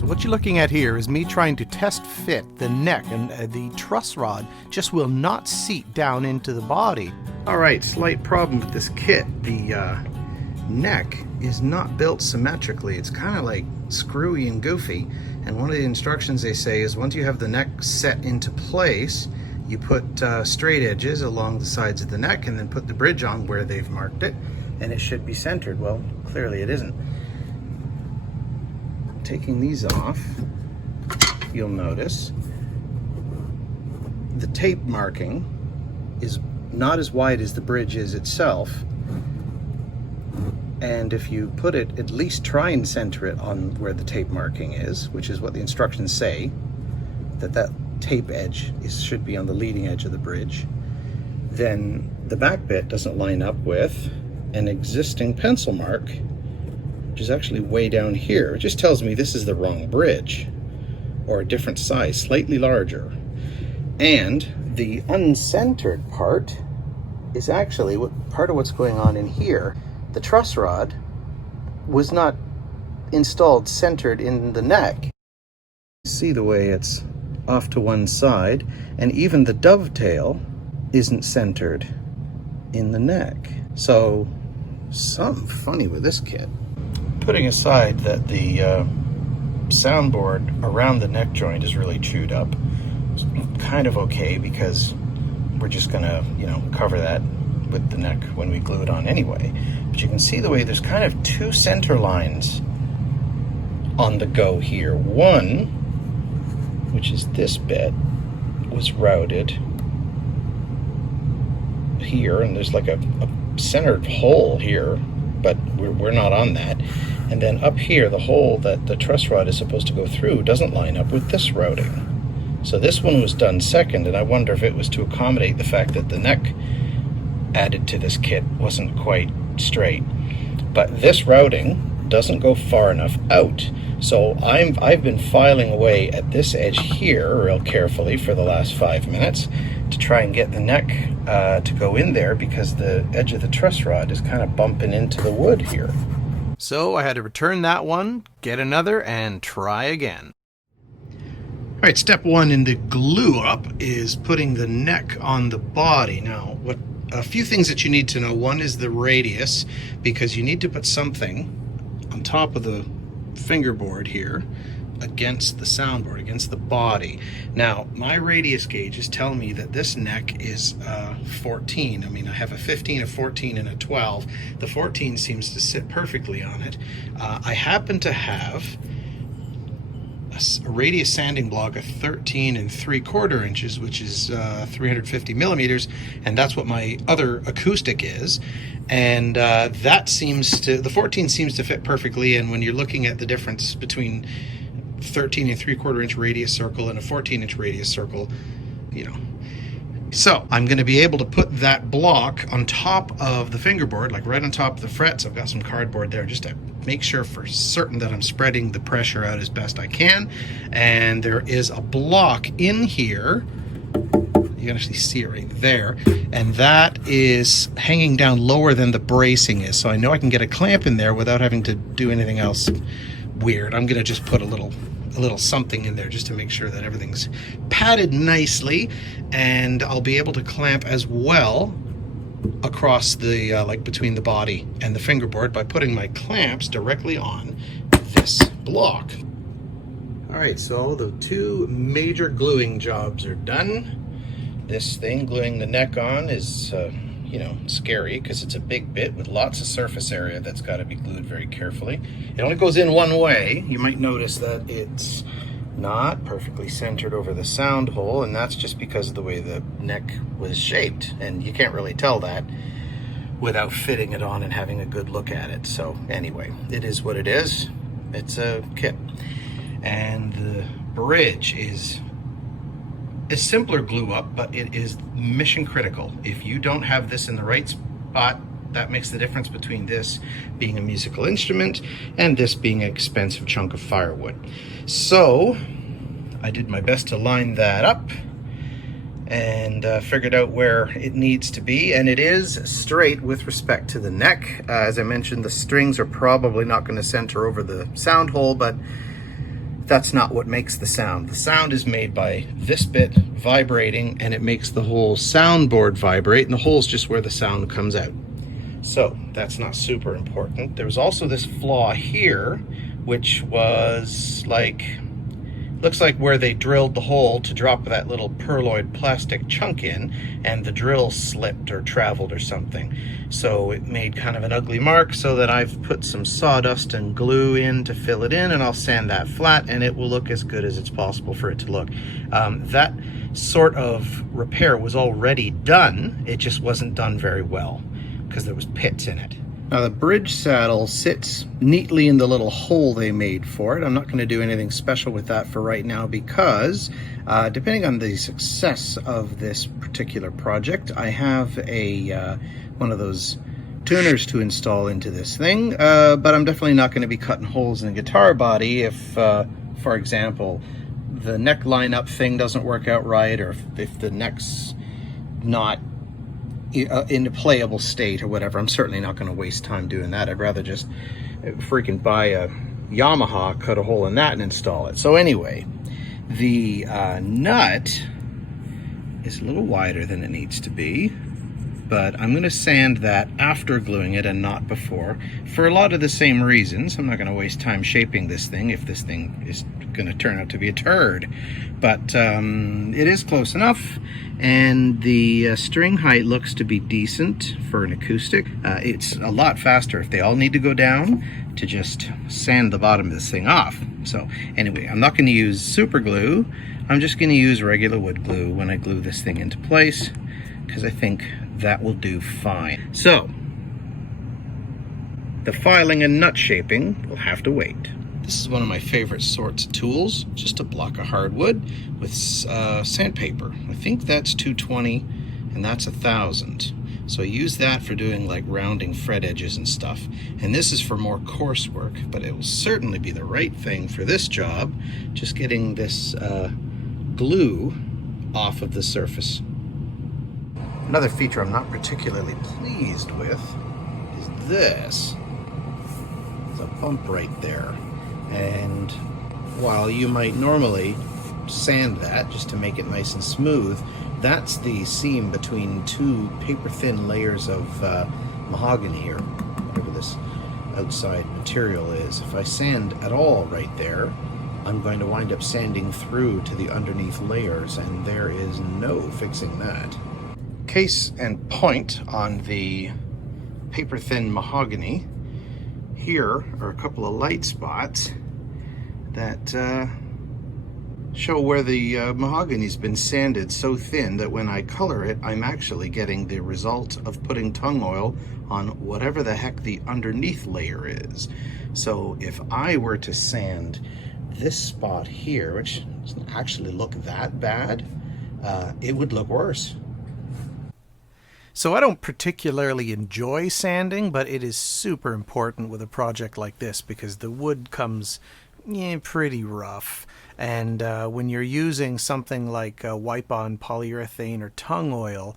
So what you're looking at here is me trying to test fit the neck, and the truss rod just will not seat down into the body. Alright, slight problem with this kit. The neck is not built symmetrically. It's kind of like screwy and goofy, and one of the instructions they say is once you have the neck set into place, you put straight edges along the sides of the neck and then put the bridge on where they've marked it, and it should be centered. Well, clearly it isn't. Taking these off, you'll notice the tape marking is not as wide as the bridge is itself, and if you put it, at least try and center it on where the tape marking is, which is what the instructions say, that tape edge should be on the leading edge of the bridge, then the back bit doesn't line up with an existing pencil mark, which is actually way down here. It just tells me this is the wrong bridge, or a different size, slightly larger. And the uncentered part is actually part of what's going on in here. The truss rod was not installed centered in the neck. See the way it's off to one side, and even the dovetail isn't centered in the neck. So something funny with this kit. Putting aside that the soundboard around the neck joint is really chewed up, it's kind of okay because we're just gonna, cover that with the neck when we glue it on anyway. But you can see the way there's kind of two center lines on the go here. One, which is this bit, was routed here, and there's like a centered hole here, but we're not on that. And then up here, the hole that the truss rod is supposed to go through doesn't line up with this routing. So this one was done second, and I wonder if it was to accommodate the fact that the neck added to this kit wasn't quite straight. But this routing doesn't go far enough out. So I've been filing away at this edge here real carefully for the last 5 minutes to try and get the neck to go in there, because the edge of the truss rod is kind of bumping into the wood here. So I had to return that one, get another, and try again. All right, step one in the glue up is putting the neck on the body. Now, a few things that you need to know. One is the radius, because you need to put something on top of the fingerboard here against the soundboard, against the body. Now, my radius gauge is telling me that this neck is 14. I mean, I have a 15, a 14, and a 12. The 14 seems to sit perfectly on it. I happen to have a radius sanding block of 13 3/4 inches, which is 350 millimeters, and that's what my other acoustic is. And the 14 seems to fit perfectly. And when you're looking at the difference between 13 3/4 inch radius circle and a 14-inch radius circle, So I'm going to be able to put that block on top of the fingerboard, like right on top of the frets. I've got some cardboard there just to make sure for certain that I'm spreading the pressure out as best I can. And there is a block in here. You can actually see it right there. And that is hanging down lower than the bracing is. So I know I can get a clamp in there without having to do anything else weird. I'm going to just put a little something in there just to make sure that everything's padded nicely, and I'll be able to clamp as well across the like between the body and the fingerboard by putting my clamps directly on this block. All right, so the two major gluing jobs are done. This thing, gluing the neck on, is scary because it's a big bit with lots of surface area that's got to be glued very carefully. It only goes in one way. You might notice that it's not perfectly centered over the sound hole, and that's just because of the way the neck was shaped, and you can't really tell that without fitting it on and having a good look at it. So anyway, it is what it is. It's a kit. And the bridge is a simpler glue up, but it is mission critical. If you don't have this in the right spot, that makes the difference between this being a musical instrument and this being an expensive chunk of firewood. So I did my best to line that up and figured out where it needs to be, and it is straight with respect to the neck. As I mentioned, the strings are probably not going to center over the sound hole, but that's not what makes the sound. The sound is made by this bit vibrating, and it makes the whole soundboard vibrate, and the hole's just where the sound comes out. So that's not super important. There was also this flaw here, which was like, looks like where they drilled the hole to drop that little perloid plastic chunk in, and the drill slipped or traveled or something. So it made kind of an ugly mark, so that I've put some sawdust and glue in to fill it in, and I'll sand that flat, and it will look as good as it's possible for it to look. That sort of repair was already done, it just wasn't done very well, because there was pits in it. Now the bridge saddle sits neatly in the little hole they made for it. I'm not going to do anything special with that for right now because depending on the success of this particular project, I have a one of those tuners to install into this thing, but I'm definitely not going to be cutting holes in the guitar body if, for example, the neck line-up thing doesn't work out right, or if the neck's not in a playable state or whatever. I'm certainly not going to waste time doing that. I'd rather just freaking buy a Yamaha, cut a hole in that and install it. So anyway, the nut is a little wider than it needs to be, but I'm going to sand that after gluing it and not before, for a lot of the same reasons. I'm not going to waste time shaping this thing if this thing is going to turn out to be a turd. But it is close enough, and the string height looks to be decent for an acoustic. It's a lot faster if they all need to go down to just sand the bottom of this thing off. So anyway, I'm not going to use super glue. I'm just going to use regular wood glue when I glue this thing into place, because I think that will do fine. So the filing and nut shaping will have to wait. This is one of my favorite sorts of tools, just a block of hardwood with sandpaper. I think that's 220 and that's 1,000. So I use that for doing like rounding fret edges and stuff. And this is for more coarse work, but it will certainly be the right thing for this job, just getting this glue off of the surface. Another feature I'm not particularly pleased with is this. There's a bump right there. And while you might normally sand that just to make it nice and smooth, that's the seam between two paper-thin layers of mahogany, or whatever this outside material is. If I sand at all right there, I'm going to wind up sanding through to the underneath layers, and there is no fixing that. Case and point on the paper-thin mahogany, here are a couple of light spots that show where the mahogany's been sanded so thin that when I color it, I'm actually getting the result of putting tung oil on whatever the heck the underneath layer is. So if I were to sand this spot here, which doesn't actually look that bad, it would look worse. So I don't particularly enjoy sanding, but it is super important with a project like this because the wood comes pretty rough. And when you're using something like wipe-on polyurethane or tung oil,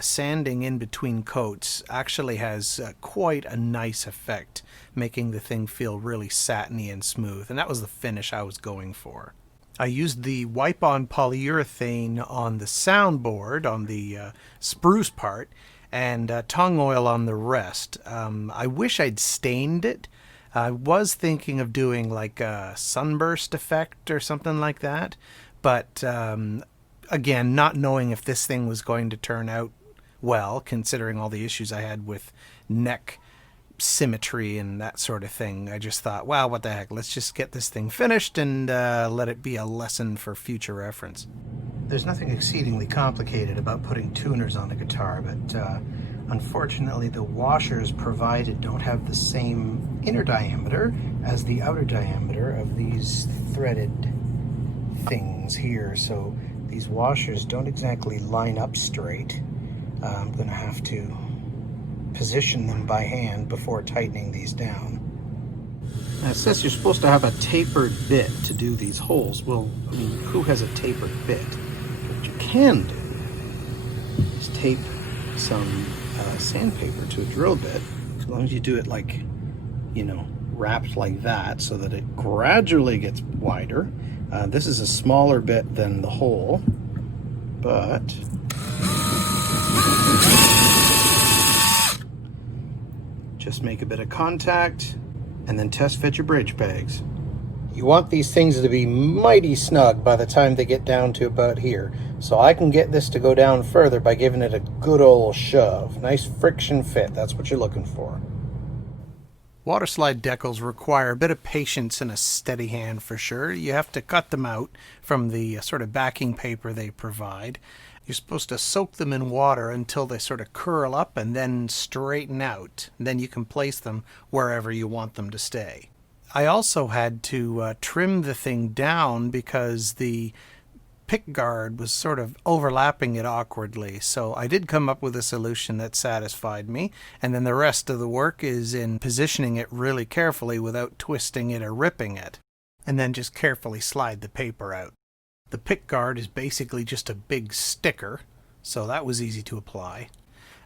sanding in between coats actually has quite a nice effect, making the thing feel really satiny and smooth. And that was the finish I was going for. I used the wipe-on polyurethane on the soundboard, on the spruce part, and tung oil on the rest. I wish I'd stained it. I was thinking of doing like a sunburst effect or something like that, but again, not knowing if this thing was going to turn out well, considering all the issues I had with neck symmetry and that sort of thing, I just thought, wow, what the heck, let's just get this thing finished and let it be a lesson for future reference. There's nothing exceedingly complicated about putting tuners on a guitar, but unfortunately the washers provided don't have the same inner diameter as the outer diameter of these threaded things here, so these washers don't exactly line up straight. I'm going to have to position them by hand before tightening these down. Now it says you're supposed to have a tapered bit to do these holes. Well, I mean, who has a tapered bit? What you can do is tape some sandpaper to a drill bit, as long as you do it like, you know, wrapped like that so that it gradually gets wider. This is a smaller bit than the hole, but just make a bit of contact and then test fit your bridge pegs. You want these things to be mighty snug by the time they get down to about here. So I can get this to go down further by giving it a good old shove. Nice friction fit, that's what you're looking for. Waterslide decals require a bit of patience and a steady hand for sure. You have to cut them out from the sort of backing paper they provide. You're supposed to soak them in water until they sort of curl up and then straighten out. Then you can place them wherever you want them to stay. I also had to trim the thing down because the pickguard was sort of overlapping it awkwardly. So I did come up with a solution that satisfied me, and then the rest of the work is in positioning it really carefully without twisting it or ripping it, and then just carefully slide the paper out. The pickguard is basically just a big sticker, so that was easy to apply.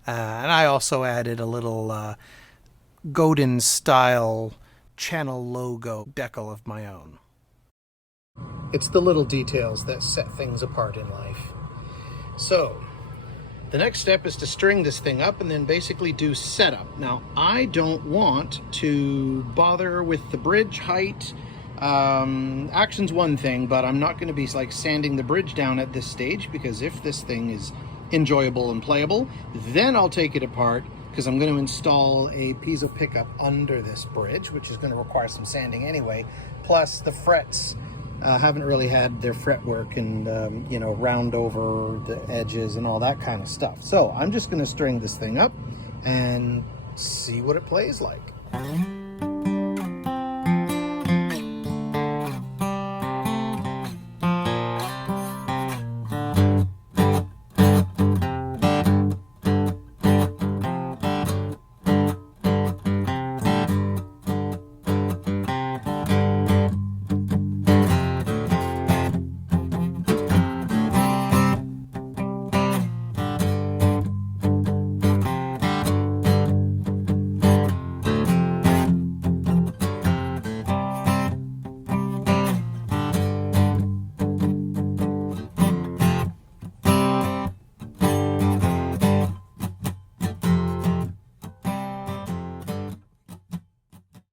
And I also added a little Godin style channel logo decal of my own. It's the little details that set things apart in life. So the next step is to string this thing up and then basically do setup. Now I don't want to bother with the bridge height. Action's one thing, but I'm not going to be like sanding the bridge down at this stage, because if this thing is enjoyable and playable, then I'll take it apart, because I'm going to install a piezo pickup under this bridge, which is going to require some sanding anyway. Plus the frets haven't really had their fretwork and you know, round over the edges and all that kind of stuff. So I'm just going to string this thing up and see what it plays like.